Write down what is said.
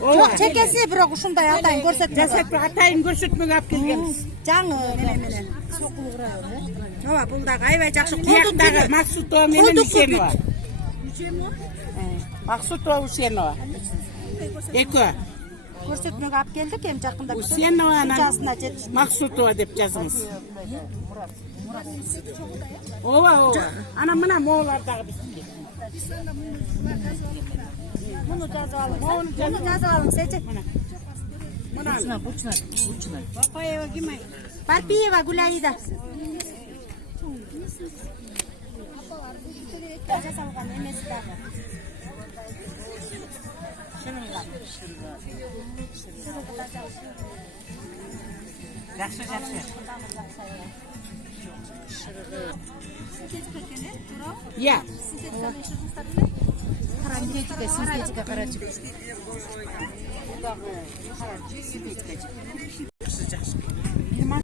Çok çekesi bırak uşunday atayın görsetme. Жасап атайын көрсөтмөгө алып келгенбиz. Жаңы менен. Ооба бул дагы аябай жакшы. Тияктагы Максутова менен Усенова. Максутова Усенова. Экөө. Көрсөтмөгө алып келдик, эми жакында Усенова анан жасына жетиш. Максутова деп жазыңыз. Ооба, ооба. Анан мына моолардагы биз. Bunu жазып алыңыз. Bunu жазып алыңыз, эче. Мына Бучна. Папаева ким? Парпиева Гуляида. Жасалган эмеси дагы. Жакшы, жакшы. Я. Синтетика, синтетика, короче.